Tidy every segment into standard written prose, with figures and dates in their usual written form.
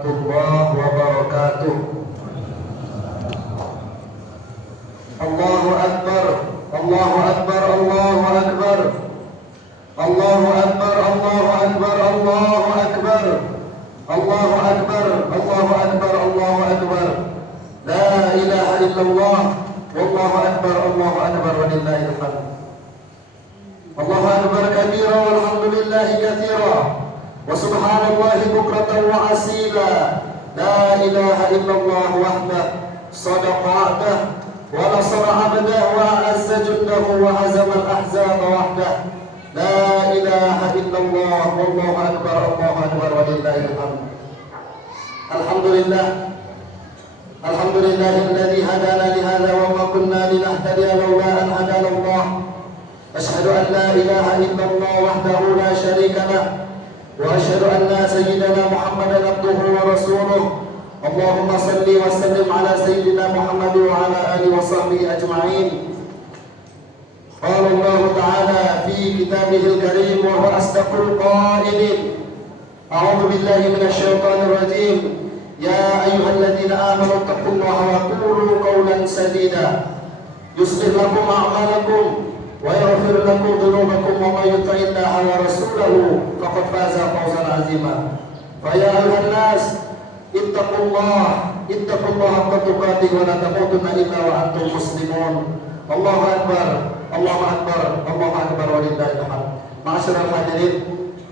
warahmatullahi wabarakatuh. Allahu Akbar, Allahu Akbar, Allahu Akbar. Allahu Akbar, Allahu Akbar, Allahu Akbar. Allahu Akbar, Allahu Akbar, Allahu Akbar. La ilaha illallah, wallahu akbar, Allahu akbar, walillahil hamd. Allahu akbar kabira walhamdulillahi katsira. Wa subhanallahi bukratan wa asila. La ilaha illallah wahdah, sadaqa wa'dah, wa nasara 'abdah, wa azza jundahu, wa hazama al-ahzaba wahdah. La ilaha illallah, wallahu akbar, Allahu akbar, walillahil hamd. Alhamdulillah. Alhamdulillahilladzi hadana li hadza wa ma kunna linahtadiya lawla an hadana Allah. Asyhadu an la ilaha illallah wahdahu la syarika lah. وأشهد أن سيدنا محمدا عبده ورسوله. اللهم صل وسلم على سيدنا محمد وعلى آله وصحبه أجمعين. قال الله تعالى في كتابه الكريم وهو أصدق القائلين: أعوذ بالله من الشيطان الرجيم. يا أيها الذين آمنوا اتقوا الله وقولوا قولا سديدا يصلح لكم أعمالكم ويغفر لكم ذنوبكم ومن يطع الله ورسوله فقد فاز فوزا عظيما. فيا أيها الناس اتقوا الله حق تقاته ولا تموتن إلا وأنتم مسلمون. الله أكبر, الله أكبر, الله أكبر, walillahil hamd. Ma'asyiral hadirin,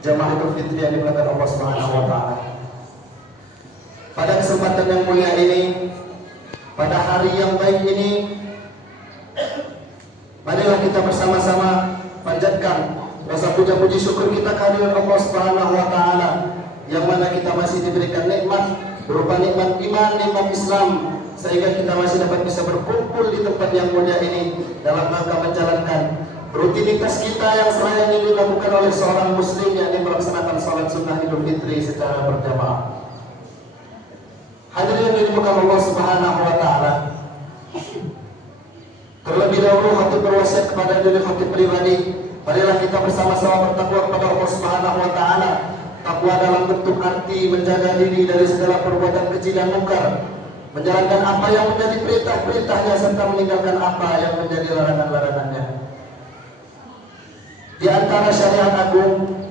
jamaah Idul Fitri yang dimuliakan Allah Subhanahu wa taala. Pada kesempatan yang mulia ini, pada hari yang baik ini, marilah kita bersama-sama panjatkan rasa puja-puji syukur kita kehadirat Allah Subhanahu wa taala, yang mana kita masih diberikan nikmat berupa nikmat iman, nikmat Islam, sehingga kita masih dapat bisa berkumpul di tempat yang mulia ini dalam rangka menjalankan rutinitas kita yang selayaknya dilakukan oleh seorang muslim, yakni melaksanakan salat sunnah Idul Fitri secara berjamaah. Hadirin yang dimuliakan Allah Subhanahu wa taala, terlebih dahulu khatib berwasiat kepada diri khatib pribadi, marilah kita bersama-sama bertakwa kepada Allah Subhanahu wa taala. Takwa dalam bentuk arti menjaga diri dari segala perbuatan keji dan mungkar, menjalankan apa yang menjadi perintah-perintahnya serta meninggalkan apa yang menjadi larangan-larangannya. Di antara syariat agung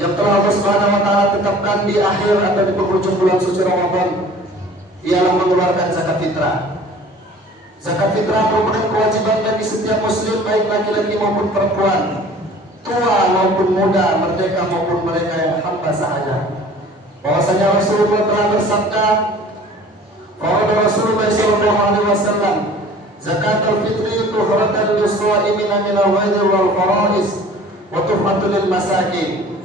yang telah Allah Subhanahu wa taala tetapkan di akhir atau di penghujung bulan suci Ramadan ialah mengeluarkan zakat fitrah. Zakat fitrah merupakan kewajiban bagi setiap muslim, baik laki-laki maupun perempuan, tua maupun muda, merdeka maupun mereka yang hamba sahaja. Bahwasanya Rasulullah telah bersabda, qala Rasulullah sallallahu alaihi wasallam, zakatul fitri tuhratan lis-sha'imina min al-ghaidhi wal farais wa tuhmatul lil masakin.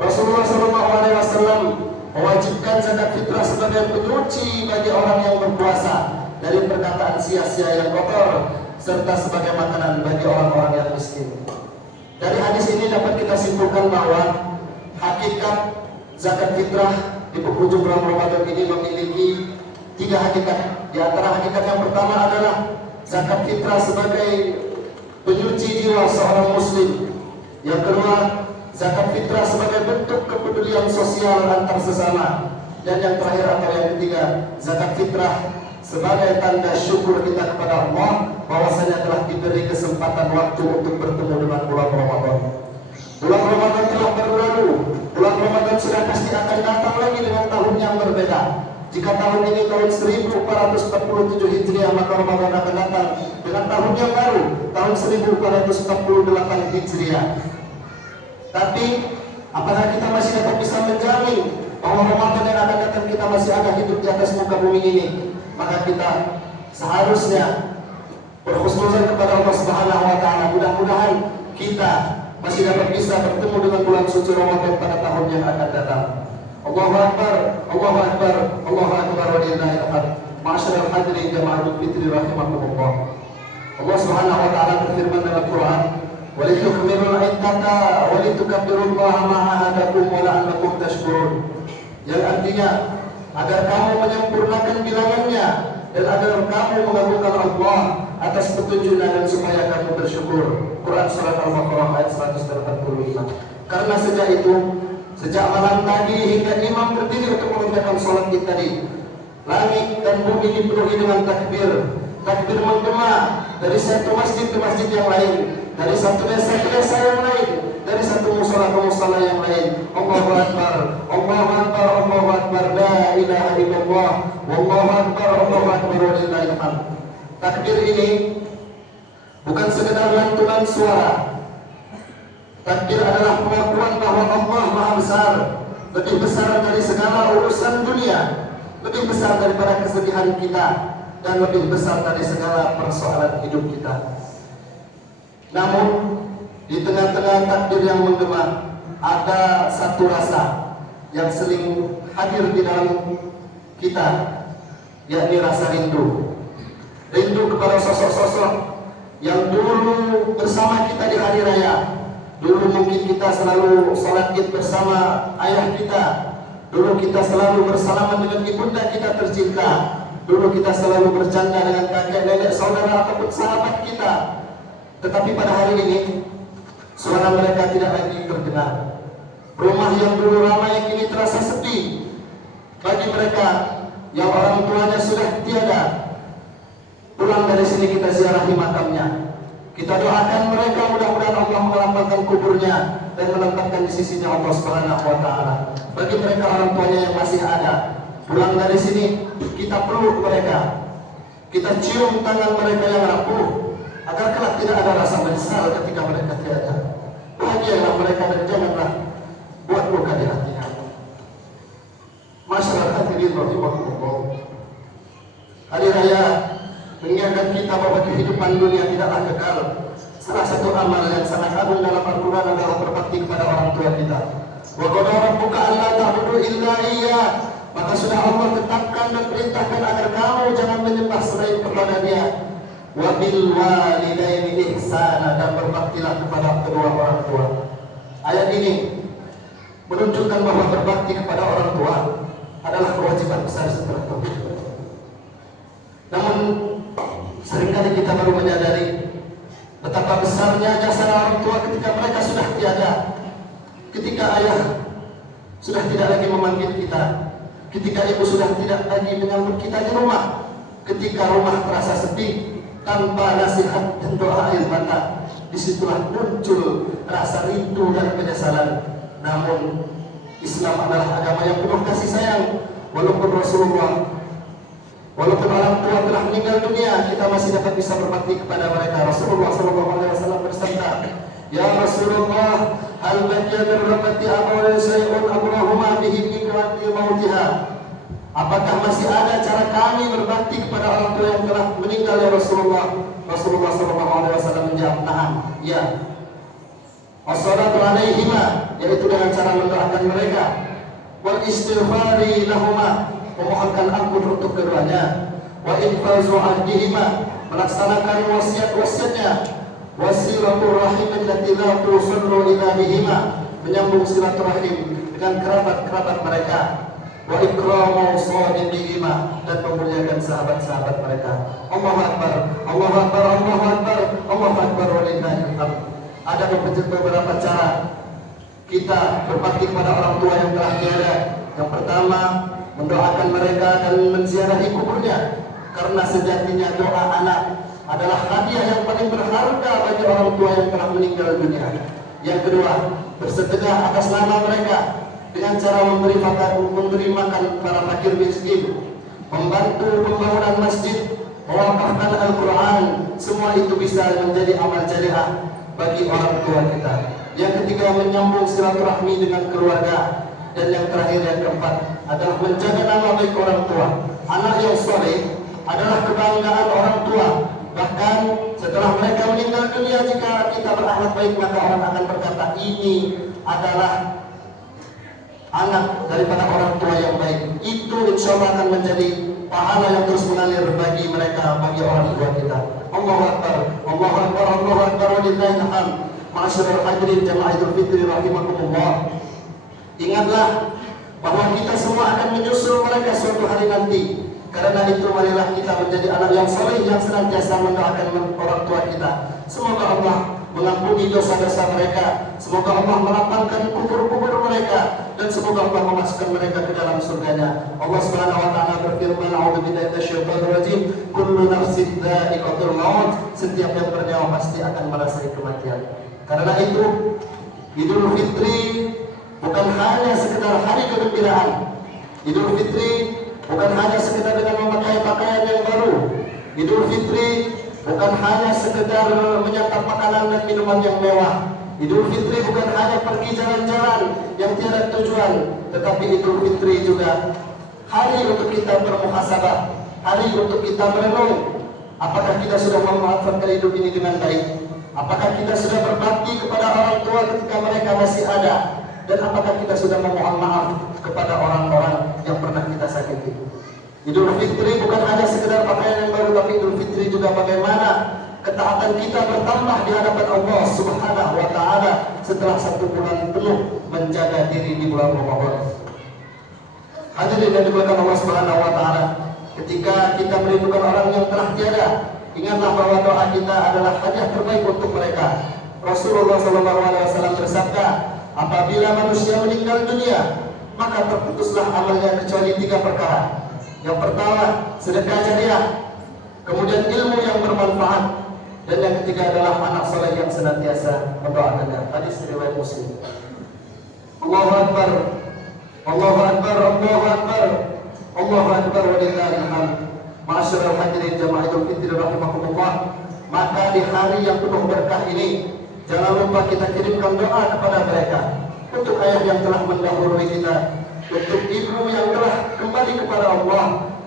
Rasulullah sallallahu alaihi wasallam mewajibkan zakat fitrah sebagai penyuci bagi orang yang berpuasa dari perkataan sia-sia yang kotor, serta sebagai makanan bagi orang-orang yang miskin. Dari hadis ini dapat kita simpulkan bahwa hakikat zakat fitrah di penghujung bulan Ramadan ini memiliki 3 hakikat. Di antara hakikat yang pertama adalah zakat fitrah sebagai penyuci jiwa seorang muslim. Yang kedua, zakat fitrah sebagai bentuk kepedulian sosial antar sesama. Dan yang terakhir atau yang ketiga, zakat fitrah sebagai tanda syukur kita kepada Allah bahwasanya telah diberi kesempatan waktu untuk bertemu dengan bulan Ramadan. Bulan Ramadan telah berlalu, bulan Ramadan sudah pasti akan datang lagi dengan tahun yang berbeda. Jika tahun ini tahun 1447 Hijriah, maka Ramadan akan datang dengan tahun yang baru, tahun 1448 Hijriah. Tapi apakah kita masih dapat bisa menjamin bahwa Ramadan yang akan datang kita masih ada hidup di atas muka bumi ini? Maka kita seharusnya berkhusnuzan kepada Allah Subhanahu wa taala. Mudah-mudahan kita masih dapat bisa bertemu dengan bulan suci Ramadan pada tahun yang akan datang. Allahu Akbar, Allahu Akbar, Allahu Akbar, walillahil hamd. Ma'asyiral hadirin jamaah Idul Fitri rahimakumullah. Allah Subhanahu wa taala berfirman dalam Quran, "Wa litukmilul 'iddata wa litukabbirullaha ma hadakum wa la'allakum tashkurun." Yang artinya agar kamu menyempurnakan bilangannya dan agar kamu mengagungkan Allah atas petunjuknya dan supaya kamu bersyukur. Quran surat Al-Baqarah ayat 185. Karena sejak itu Sejak malam tadi hingga imam berdiri untuk menunaikan sholat Id tadi, langit dan bumi dipenuhi dengan takbir. Takbir menggema dari satu masjid ke masjid yang lain, dari satu desa ke desa yang lain, dari satu musola ke musola yang lain. Allahu Akbar, Allahu Akbar, Allahu Akbar, la ilaha illallah, wallahu Akbar, Allahu Akbar, walillahil hamd. Takbir ini bukan sekedar lantunan suara. Takbir adalah pengakuan bahwa Allah Maha Besar, lebih besar dari segala urusan dunia, lebih besar daripada kesedihan kita, dan lebih besar dari segala persoalan hidup kita. Namun di tengah-tengah takbir yang menggema ada satu rasa yang sering hadir di dalam kita, yakni rasa rindu. Rindu kepada sosok-sosok yang dulu bersama kita di hari raya. Dulu mungkin kita selalu sholat Id bersama ayah kita. Dulu kita selalu bersalaman dengan ibunda kita tercinta. Dulu kita selalu bercanda dengan kakek, nenek, saudara ataupun sahabat kita. Tetapi pada hari ini suara mereka tidak lagi terdengar. Rumah yang dulu ramai kini terasa sepi. Bagi mereka yang orang tuanya sudah tiada, pulang dari sini kita ziarahi makamnya. Kita doakan mereka, mudah-mudahan Allah melapangkan kuburnya dan menempatkan di sisinya Allah Subhanahu wa taala. Bagi mereka orang tuanya yang masih ada, pulang dari sini kita peluk mereka. Kita cium tangan mereka yang rapuh agar kelak tidak ada rasa menyesal ketika mereka tiada. Bahagialah mereka dan janganlah buat luka di hatinya. Masyarakat hadirin rahimakumullah. Hari raya mengingatkan kita bahwa kehidupan dunia tidaklah kekal. Salah satu amal yang sangat agung dalam Al-Quran adalah berbakti kepada orang tua kita. Wa qada rabbuka alla ta'budu illa iyyah. Maka sudah Allah tetapkan dan perintahkan agar kamu jangan menyembah selain kepada Dia. Wa bil walidaini ihsana, dan berbaktilah kepada kedua orang tua. Ayat ini menunjukkan bahwa berbakti kepada orang tua adalah kewajiban besar setelah tauhid. Namun seringkali kita baru menyadari betapa besarnya jasa orang tua ketika mereka sudah tiada. Ketika ayah sudah tidak lagi memanggil kita, ketika ibu sudah tidak lagi menyambut kita di rumah, ketika rumah terasa sepi tanpa nasihat dan doa air mata, disitulah muncul rasa rindu dan penyesalan. Namun Islam adalah agama yang penuh kasih sayang. Walaupun orang tua telah meninggal dunia, kita masih dapat bisa berbakti kepada mereka. Rasulullah SAW bersabda, Ya Rasulullah, hal baqiya min rahmati abawayya syai'un abrahuma bihi min qawati mautiha. Apakah masih ada cara kami berbakti kepada orang tua yang telah meninggal ya Rasulullah? Rasulullah SAW menjawab, na'am, ya. Wassalatu alaihima, yaitu dengan cara mendoakan mereka. Wal istighfari lahuma, memohonkan ampun untuk keduanya. Wa infazu ahdihima, melaksanakan wasiat-wasiatnya. Wasilatul rahim allati la tusallu ila bihima, menyambung silaturahim dengan kerabat-kerabat mereka. Wa ikramu sadiqihima, dan memuliakan sahabat-sahabat mereka. Allahu Akbar, Allahu Akbar, Allahu Akbar, Allahu Akbar, walillahil hamd. Ada beberapa cara kita berbakti kepada orang tua yang telah tiada. Yang pertama, mendoakan mereka dan menziarahi kuburnya, karena sejatinya doa anak adalah hadiah yang paling berharga bagi orang tua yang telah meninggal dunia. Yang kedua, bersedekah atas nama mereka dengan cara memberi makan para fakir miskin, membantu pembangunan masjid, mewakafkan Al-Quran. Semua itu bisa menjadi amal jariah bagi orang tua kita. Yang ketiga, menyambung silaturahmi dengan keluarga. Dan yang terakhir, yang keempat, adalah menjaga nama baik orang tua. Anak yang soleh adalah kebanggaan orang tua. Bahkan setelah mereka meninggal dunia, jika kita berakhlak baik, maka orang akan berkata, ini adalah anak daripada orang tua yang baik. Itu insya Allah akan menjadi pahala yang terus mengalir bagi mereka, bagi orang tua kita. Allahu Akbar, Allahu Akbar, Allahu Akbar, walillahil hamd. Ma'asyiral hadirin jamaah Idul Fitri rahimakumullah. Ingatlah bahwa kita semua akan menyusul mereka suatu hari nanti. Karena itu marilah kita menjadi anak yang saleh yang senantiasa mendoakan orang tua kita. Semoga Allah mengampuni dosa-dosa mereka. Semoga Allah melapangkan kubur-kubur mereka, dan semoga Allah memasukkan mereka ke dalam surganya. Allah Subhanahu wa taala berfirman, "A'udzubillahi minasyaitonir rajim, kullu nafsin dha'iqatul maut." Setiap yang bernyawa pasti akan merasai kematian. Karena itu, Idul Fitri bukan hanya sekedar hari kegembiraan. Idul Fitri bukan hanya sekedar dengan memakai pakaian yang baru. Idul Fitri bukan hanya sekedar menyantap makanan dan minuman yang mewah. Idul Fitri bukan hanya pergi jalan-jalan yang tiada tujuan, tetapi Idul Fitri juga hari untuk kita bermuhasabah, hari untuk kita merenung. Apakah kita sudah memanfaatkan hidup ini dengan baik? Apakah kita sudah berbakti kepada orang tua ketika mereka masih ada? Dan apakah kita sudah memohon maaf kepada orang-orang yang pernah kita sakiti? Idul Fitri bukan hanya sekedar pakaian yang baru, tapi Idul Fitri juga bagaimana ketaatan kita bertambah di hadapan Allah Subhanahu wa taala setelah 1 bulan penuh menjaga diri di bulan Ramadan. Hadirin yang dimuliakan Allah Subhanahu wa taala, ketika kita merindukan orang yang telah tiada, ingatlah bahwa doa kita adalah hadiah terbaik untuk mereka. Rasulullah SAW bersabda, apabila manusia meninggal dunia, maka terputuslah amalnya kecuali 3 perkara. Yang pertama, sedekah jariah, kemudian ilmu yang bermanfaat, dan yang ketiga adalah anak saleh yang senantiasa mendoakannya. Hadis riwayat Muslim. Allahu Akbar, Allahu Akbar, Allahu Akbar, Allahu Akbar walillahil hamd. Ma'asyiral hadirin jamaah Idul Fitri rahimakumullah, maka di hari yang penuh berkah ini, jangan lupa kita kirimkan doa kepada mereka, untuk ayah yang telah mendahului kita, untuk ibu yang telah kembali kepada Allah,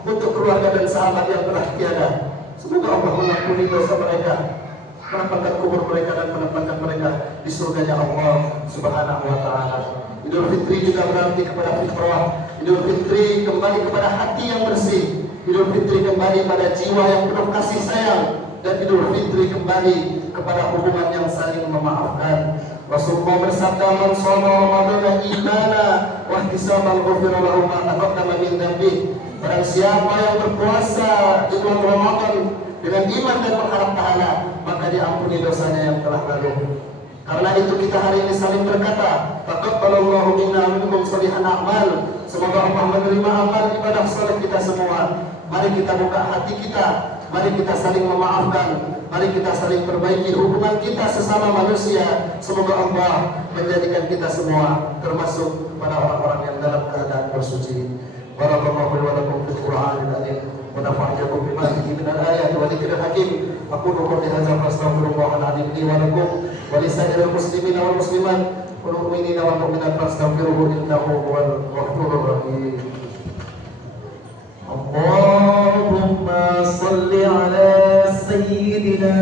untuk keluarga dan sahabat yang telah tiada. Semoga Allah mengampuni dosa mereka, menempatkan kubur mereka, dan menempatkan mereka di surganya Allah Subhanahu wa taala. Idul Fitri juga berarti kepada fitrah. Idul Fitri kembali kepada hati yang bersih. Idul Fitri kembali pada jiwa yang penuh kasih sayang, dan Idul Fitri kembali kepada hubungan yang saling memaafkan. Rasulullah bersabda, "Man shoma Ramadhana imana wa ihtisaban ghufira lahu ma taqaddama min dhanbi." Barang siapa yang berpuasa di bulan Ramadan dengan iman dan berharap pahala, maka diampuni dosanya yang telah lalu. Karena itu kita hari ini saling berkata, taqabbalallahu minna wa minkum sholihan a'mal. Semoga Allah menerima amal ibadah saleh kita semua. Mari kita buka hati kita, mari kita saling memaafkan, mari kita saling perbaiki hubungan kita sesama manusia. Semoga Allah menjadikan kita semua termasuk pada orang-orang yang dalam keadaan bersuci. Barakallahu li wa lakum fil Qur'anil azim wa nafa'akum bima fihi minal ayati wa dzikril hakim. Aqulu qawli hadza fa astaghfirullahal azim li wa lakum wa li sa'iril muslimina wal muslimat wal mu'minina wal mu'minat fastaghfiruhu innahu huwal ghafurur rahim. Allahumma salli ala sayyidina